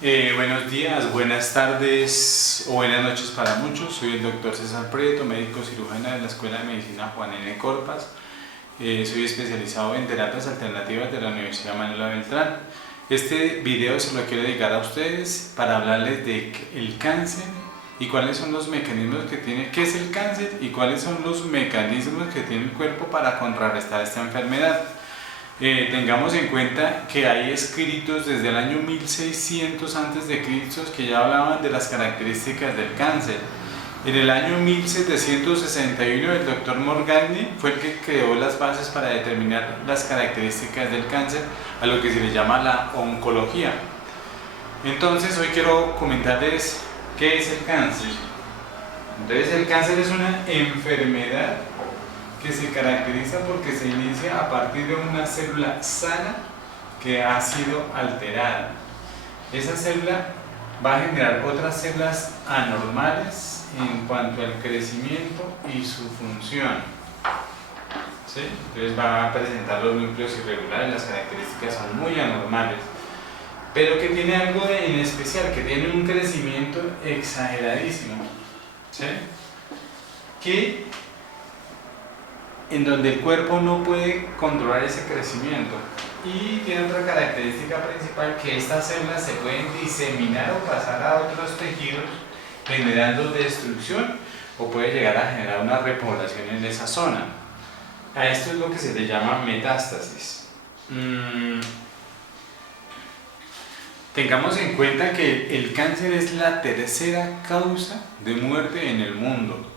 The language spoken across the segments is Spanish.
Buenos días, buenas tardes o buenas noches para muchos. Soy el doctor César Prieto, médico cirujano de la Escuela de Medicina Juan N. Corpas. Soy especializado en terapias alternativas de la Universidad Manuela Beltrán. Este video se lo quiero dedicar a ustedes para hablarles de el cáncer y cuáles son los mecanismos que tiene, qué es el cáncer y cuáles son los mecanismos que tiene el cuerpo para contrarrestar esta enfermedad. Tengamos en cuenta que hay escritos desde el año 1600 a.C. que ya hablaban de las características del cáncer. En el año 1761 el doctor Morgagni fue el que creó las bases para determinar las características del cáncer, a lo que se le llama la oncología. Entonces hoy quiero comentarles qué es el cáncer. Entonces el cáncer es una enfermedad que se caracteriza porque se inicia a partir de una célula sana que ha sido alterada. Esa célula va a generar otras células anormales en cuanto al crecimiento y su función. ¿Sí? Entonces va a presentar los núcleos irregulares, las características son muy anormales, pero que tiene algo en especial, que tiene un crecimiento exageradísimo. ¿Sí? En donde el cuerpo no puede controlar ese crecimiento. Y tiene otra característica principal, que estas células se pueden diseminar o pasar a otros tejidos generando destrucción o puede llegar a generar una repoblación en esa zona. A esto es lo que se le llama metástasis. Tengamos en cuenta que el cáncer es la tercera causa de muerte en el mundo.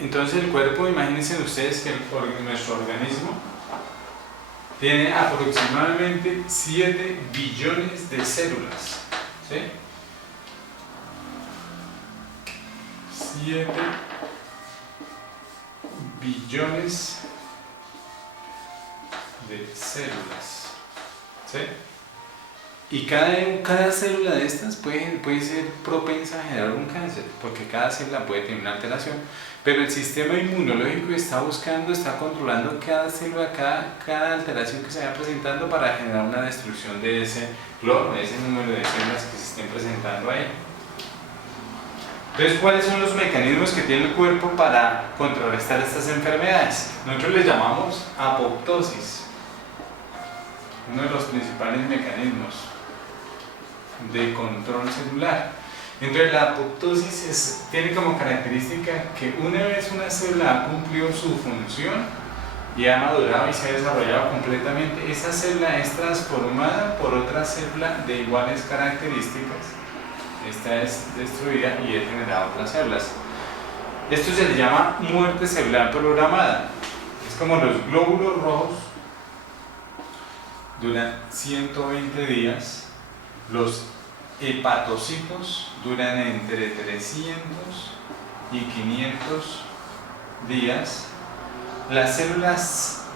Entonces el cuerpo, imagínense ustedes que nuestro organismo tiene aproximadamente 7 billones de células. ¿Sí? 7 billones de células. ¿Sí? Y cada célula de estas puede ser propensa a generar un cáncer, porque cada célula puede tener una alteración, pero el sistema inmunológico está controlando cada célula, cada alteración que se vaya presentando para generar una destrucción de ese cloro, de ese número de células que se estén presentando ahí. Entonces, ¿cuáles son los mecanismos que tiene el cuerpo para contrarrestar estas enfermedades? Nosotros les llamamos apoptosis, uno de los principales mecanismos de control celular. Entonces la apoptosis tiene como característica que una vez una célula ha cumplido su función y ha madurado y se ha desarrollado completamente, esa célula es transformada por otra célula de iguales características. Esta es destruida y es generada otras células. Esto se le llama muerte celular programada. Es como los glóbulos rojos duran 120 días, los hepatocitos duran entre 300 y 500 días, las células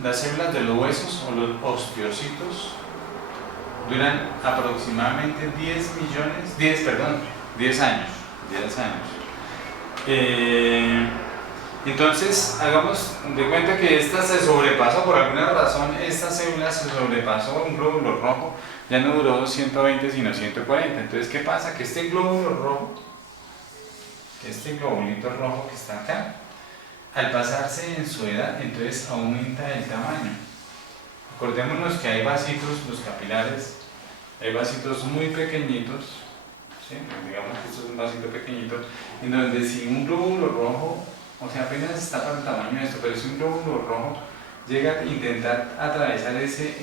de los huesos o los osteocitos duran aproximadamente 10 años. Entonces, hagamos de cuenta que esta se sobrepasó, por alguna razón, esta célula se sobrepasó un glóbulo rojo, ya no duró 120 sino 140. Entonces, ¿qué pasa? Que este glóbulo rojo, este globulito rojo que está acá, al pasarse en su edad, entonces aumenta el tamaño. Acordémonos que hay vasitos, los capilares, hay vasitos muy pequeñitos, ¿sí? Digamos que esto es un vasito pequeñito, en donde si un glóbulo rojo, o sea, apenas está para el tamaño de esto, pero si un glóbulo rojo llega a intentar atravesar ese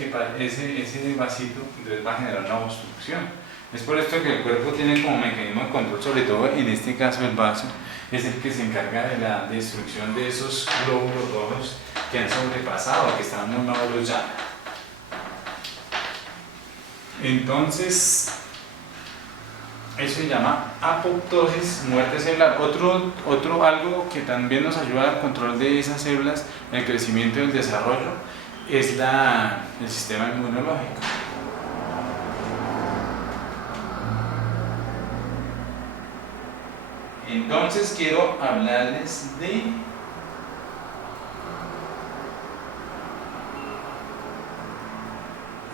vasito, entonces va a generar una obstrucción. Es por esto que el cuerpo tiene como mecanismo de control, sobre todo en este caso el vaso, es el que se encarga de la destrucción de esos glóbulos rojos que han sobrepasado, que están muy maduros ya. Entonces, eso se llama apoptosis, muerte celular. Algo que también nos ayuda al control de esas células, el crecimiento y el desarrollo, es el sistema inmunológico. Entonces quiero hablarles de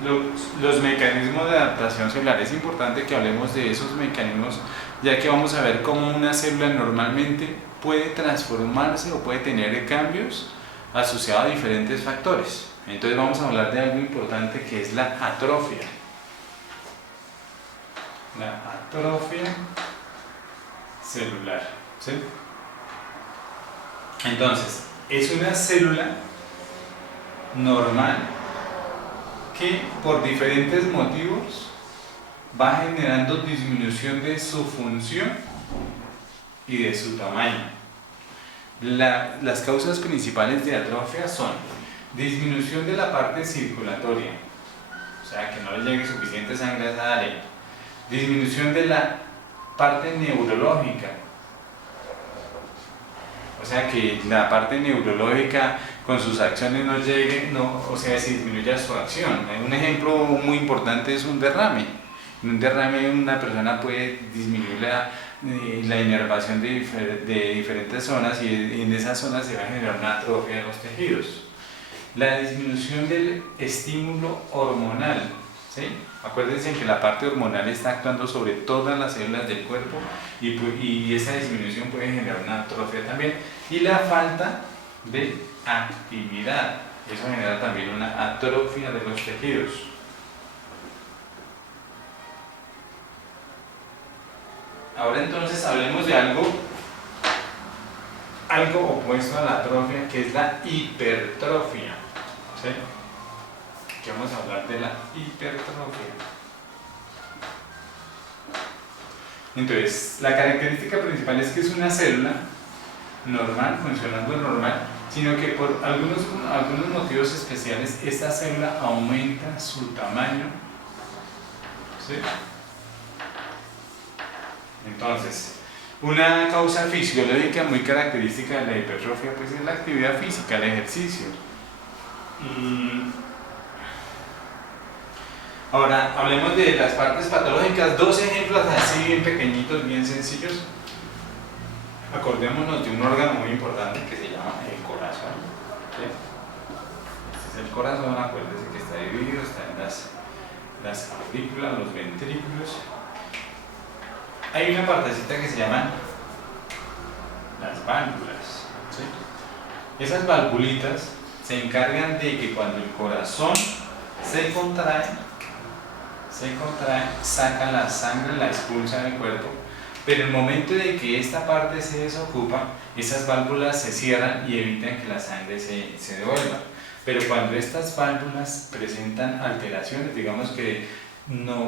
los mecanismos de adaptación celular. Es importante que hablemos de esos mecanismos, ya que vamos a ver cómo una célula normalmente puede transformarse o puede tener cambios asociados a diferentes factores. Entonces vamos a hablar de algo importante que es la atrofia. La atrofia celular, ¿sí? Entonces, es una célula normal que por diferentes motivos va generando disminución de su función y de su tamaño. Las causas principales de atrofia son disminución de la parte circulatoria, o sea, que no le llegue suficiente sangre a esa área, disminución de la parte neurológica, o sea, que la parte neurológica con sus acciones no llegue, o sea, se disminuya su acción. Un ejemplo muy importante es un derrame. En un derrame una persona puede disminuir la inervación de diferentes zonas y en esas zonas se va a generar una atrofia de los tejidos. La disminución del estímulo hormonal, ¿sí? Acuérdense que la parte hormonal está actuando sobre todas las células del cuerpo y esa disminución puede generar una atrofia también. Y la falta de actividad, eso genera también una atrofia de los tejidos. Ahora entonces hablemos de algo opuesto a la atrofia, que es la hipertrofia, ¿sí? Aquí vamos a hablar de la hipertrofia. Entonces, la característica principal es que es una célula normal, funcionando normal, sino que por algunos motivos especiales esta célula aumenta su tamaño, ¿sí? Entonces, una causa fisiológica muy característica de la hipertrofia pues es la actividad física, el ejercicio. Ahora, hablemos de las partes patológicas, dos ejemplos así bien pequeñitos, bien sencillos. Acordémonos de un órgano muy importante que se llama el corazón, ¿sí? Este es el corazón, acuérdense que está dividido, está en las aurículas, los ventrículos. Hay una partecita que se llaman las válvulas, ¿sí? Esas valvulitas se encargan de que cuando el corazón se contrae, saca la sangre, la expulsa del cuerpo, pero en el momento de que esta parte se desocupa, esas válvulas se cierran y evitan que la sangre se devuelva. Pero cuando estas válvulas presentan alteraciones, digamos que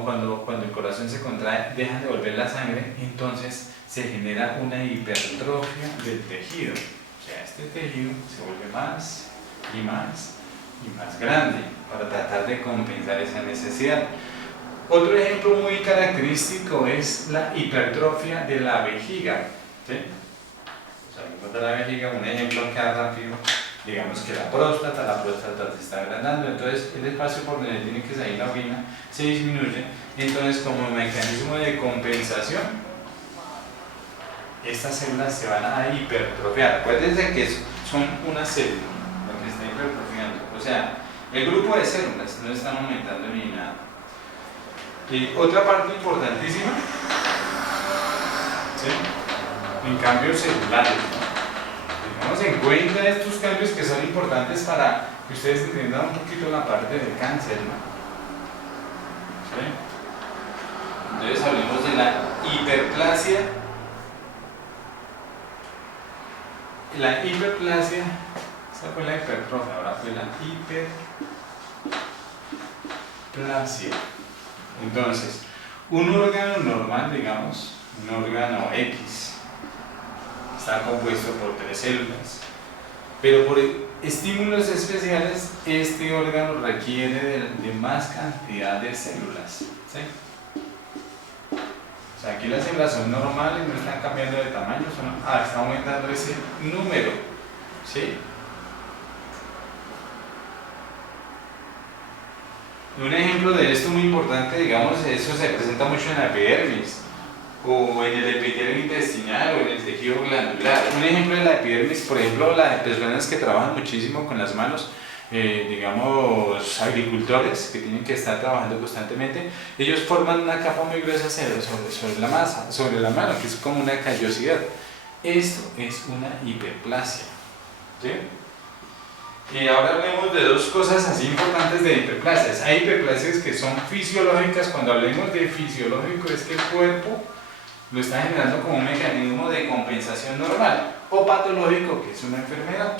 cuando el corazón se contrae, dejan de devolver la sangre, entonces se genera una hipertrofia del tejido. O sea, este tejido se vuelve más y más y más grande para tratar de compensar esa necesidad. Otro ejemplo muy característico es la hipertrofia de la vejiga, ¿sí? Salimos de la vejiga, un ejemplo acá rápido, digamos que la próstata se está agrandando, entonces el espacio por donde tiene que salir la orina se disminuye, entonces como mecanismo de compensación, estas células se van a hipertrofiar. Acuérdense que son una célula, lo que está hipertrofiando, o sea, el grupo de células no están aumentando ni nada. Y otra parte importantísima, ¿sí? En cambios celulares, ¿no? Tengamos en cuenta estos cambios que son importantes para que ustedes entiendan un poquito la parte del cáncer, ¿no? ¿Sí? Entonces hablemos de la hiperplasia. La hiperplasia, esa fue la hipertrofia, ahora fue la hiperplasia. Entonces, un órgano normal, digamos, un órgano X, está compuesto por 3 células, pero por estímulos especiales, este órgano requiere de más cantidad de células, ¿sí? O sea, aquí las células son normales, no están cambiando de tamaño, está aumentando ese número, ¿sí? Un ejemplo de esto muy importante, digamos, eso se presenta mucho en la epidermis o en el epitelio intestinal o en el tejido glandular. Un ejemplo de la epidermis, por ejemplo, las personas que trabajan muchísimo con las manos, digamos, agricultores que tienen que estar trabajando constantemente, ellos forman una capa muy gruesa sobre la masa, sobre la mano, que es como una callosidad. Esto es una hiperplasia. ¿Sí? Y ahora hablemos de dos cosas así importantes de hiperplasias. Hay hiperplasias que son fisiológicas. Cuando hablemos de fisiológico es que el cuerpo lo está generando como un mecanismo de compensación normal, o patológico, que es una enfermedad.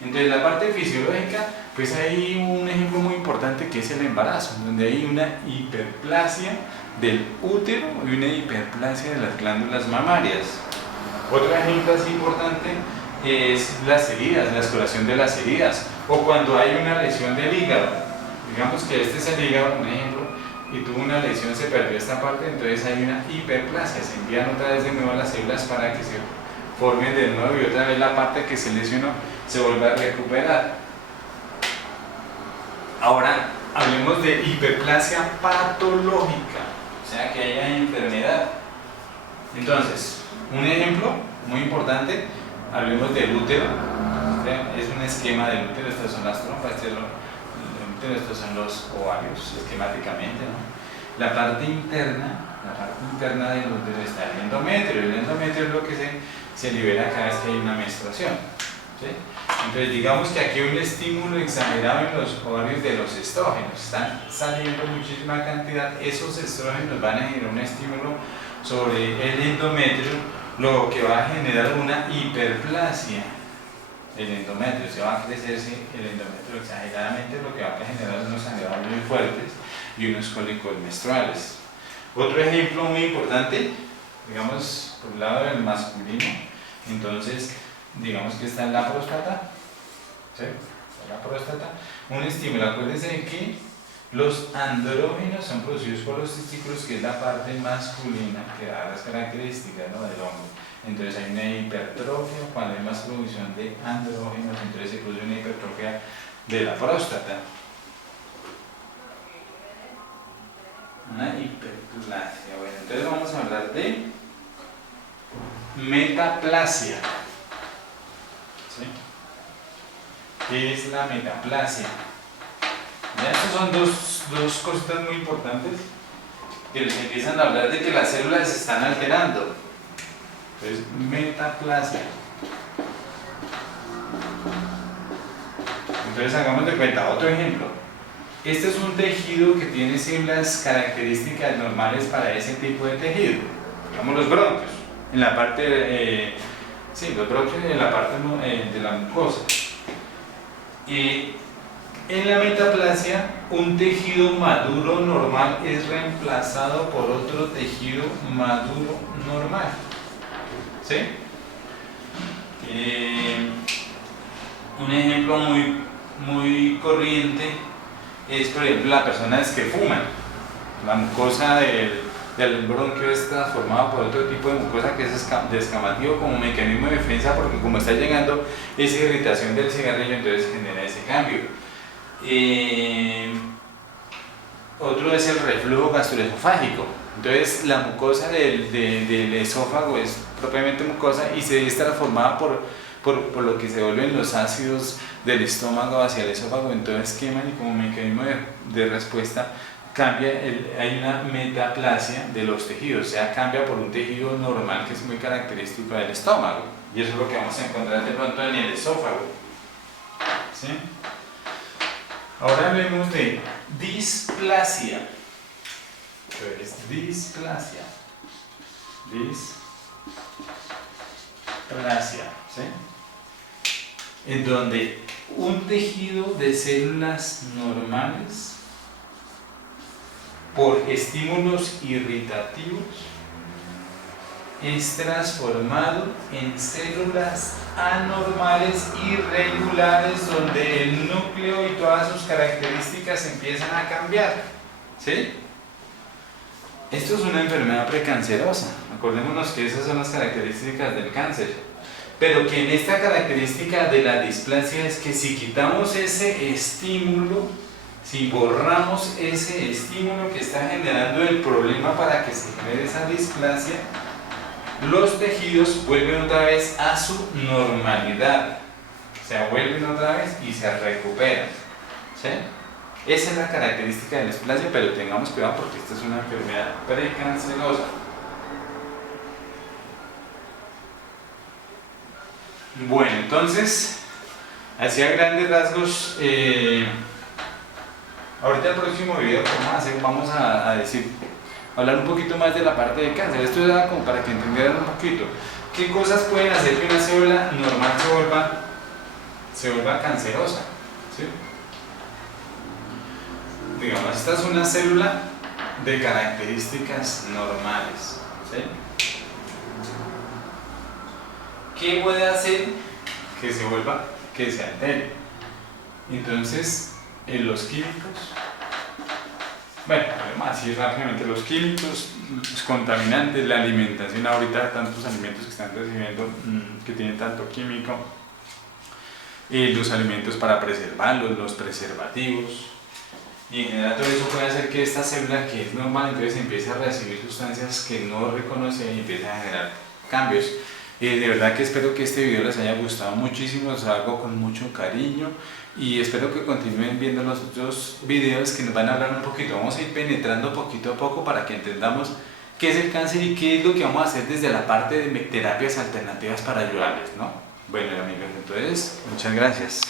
Entonces la parte fisiológica, pues hay un ejemplo muy importante que es el embarazo, donde hay una hiperplasia del útero y una hiperplasia de las glándulas mamarias. Otro ejemplo así importante es las heridas, la exploración de las heridas, o cuando hay una lesión del hígado. Digamos que este es el hígado, un ejemplo, y tuvo una lesión, se perdió esta parte, entonces hay una hiperplasia, se envían otra vez de nuevo las células para que se formen de nuevo y otra vez la parte que se lesionó se vuelve a recuperar. Ahora hablemos de hiperplasia patológica, o sea que haya enfermedad. Entonces, un ejemplo muy importante, hablemos del útero. Es un esquema del útero, estas son las trompas, estos son los ovarios esquemáticamente, ¿no? La parte interna del útero está el endometrio. El endometrio es lo que se libera cada vez que hay una menstruación, ¿sí? Entonces digamos que aquí hay un estímulo exagerado en los ovarios de los estrógenos, están saliendo muchísima cantidad, esos estrógenos van a generar un estímulo sobre el endometrio, lo que va a generar una hiperplasia. El endometrio, se va a crecerse el endometrio exageradamente, lo que va a generar unos sangrados muy fuertes y unos cólicos menstruales. Otro ejemplo muy importante, digamos por el lado del masculino, entonces digamos que está en la próstata, ¿sí? La próstata, un estímulo. Acuérdense de que los andrógenos son producidos por los testículos, que es la parte masculina que da las características, ¿no?, del hombre. Entonces hay una hipertrofia cuando hay más producción de andrógenos, entonces se produce una hipertrofia de la próstata. Una hiperplasia. Bueno, entonces vamos a hablar de metaplasia. ¿Sí? ¿Qué es la metaplasia? Ya, estas son dos cositas muy importantes que les empiezan a hablar de que las células se están alterando. Entonces, metaplasia. Entonces hagamos de cuenta, otro ejemplo. Este es un tejido que tiene células características normales para ese tipo de tejido. Digamos los bronquios, en la parte, los bronquios en la parte de la mucosa. Y en la metaplasia, un tejido maduro normal es reemplazado por otro tejido maduro normal. ¿Sí? Un ejemplo muy corriente es, por ejemplo, las personas que fuman. La mucosa del bronquio es transformada por otro tipo de mucosa que es descamativo como mecanismo de defensa, porque como está llegando esa irritación del cigarrillo, entonces genera ese cambio. Otro es el reflujo gastroesofágico. Entonces la mucosa del esófago es propiamente mucosa y se es transformada por lo que se vuelven los ácidos del estómago hacia el esófago, entonces queman y como mecanismo de respuesta hay una metaplasia de los tejidos, o sea, cambia por un tejido normal que es muy característico del estómago, y eso es lo que vamos a encontrar de pronto en el esófago. ¿Sí? Ahora hablemos de displasia. ¿Qué es displasia? Displasia, ¿sí? En donde un tejido de células normales, por estímulos irritativos, es transformado en células anormales, irregulares, donde el núcleo y todas sus características empiezan a cambiar. ¿Sí? Esto es una enfermedad precancerosa. Acordémonos que esas son las características del cáncer. Pero que en esta característica de la displasia es que si quitamos ese estímulo, si borramos ese estímulo que está generando el problema para que se genere esa displasia, los tejidos vuelven otra vez a su normalidad. Se vuelven otra vez y se recuperan. ¿sí? Esa es la característica de la displasia, pero tengamos cuidado porque esta es una enfermedad precancerosa. Bueno, entonces, así a grandes rasgos, ahorita el próximo video que vamos a hacer, vamos a hablar un poquito más de la parte de cáncer. Esto era como para que entendieran un poquito qué cosas pueden hacer que una célula normal se vuelva cancerosa, ¿sí? Digamos, esta es una célula de características normales, ¿sí? ¿Qué puede hacer que se altere? Entonces, en los químicos, bueno, así rápidamente, los químicos, los contaminantes, la alimentación, ahorita tantos alimentos que están recibiendo que tienen tanto químico, los alimentos para preservarlos, los preservativos, y en general todo eso puede hacer que esta célula que es normal entonces empiece a recibir sustancias que no reconoce y empiece a generar cambios. De verdad que espero que este video les haya gustado muchísimo, los hago con mucho cariño y espero que continúen viendo los otros videos que nos van a hablar un poquito. Vamos a ir penetrando poquito a poco para que entendamos qué es el cáncer y qué es lo que vamos a hacer desde la parte de terapias alternativas para ayudarles, ¿no? Bueno amigos, entonces muchas gracias.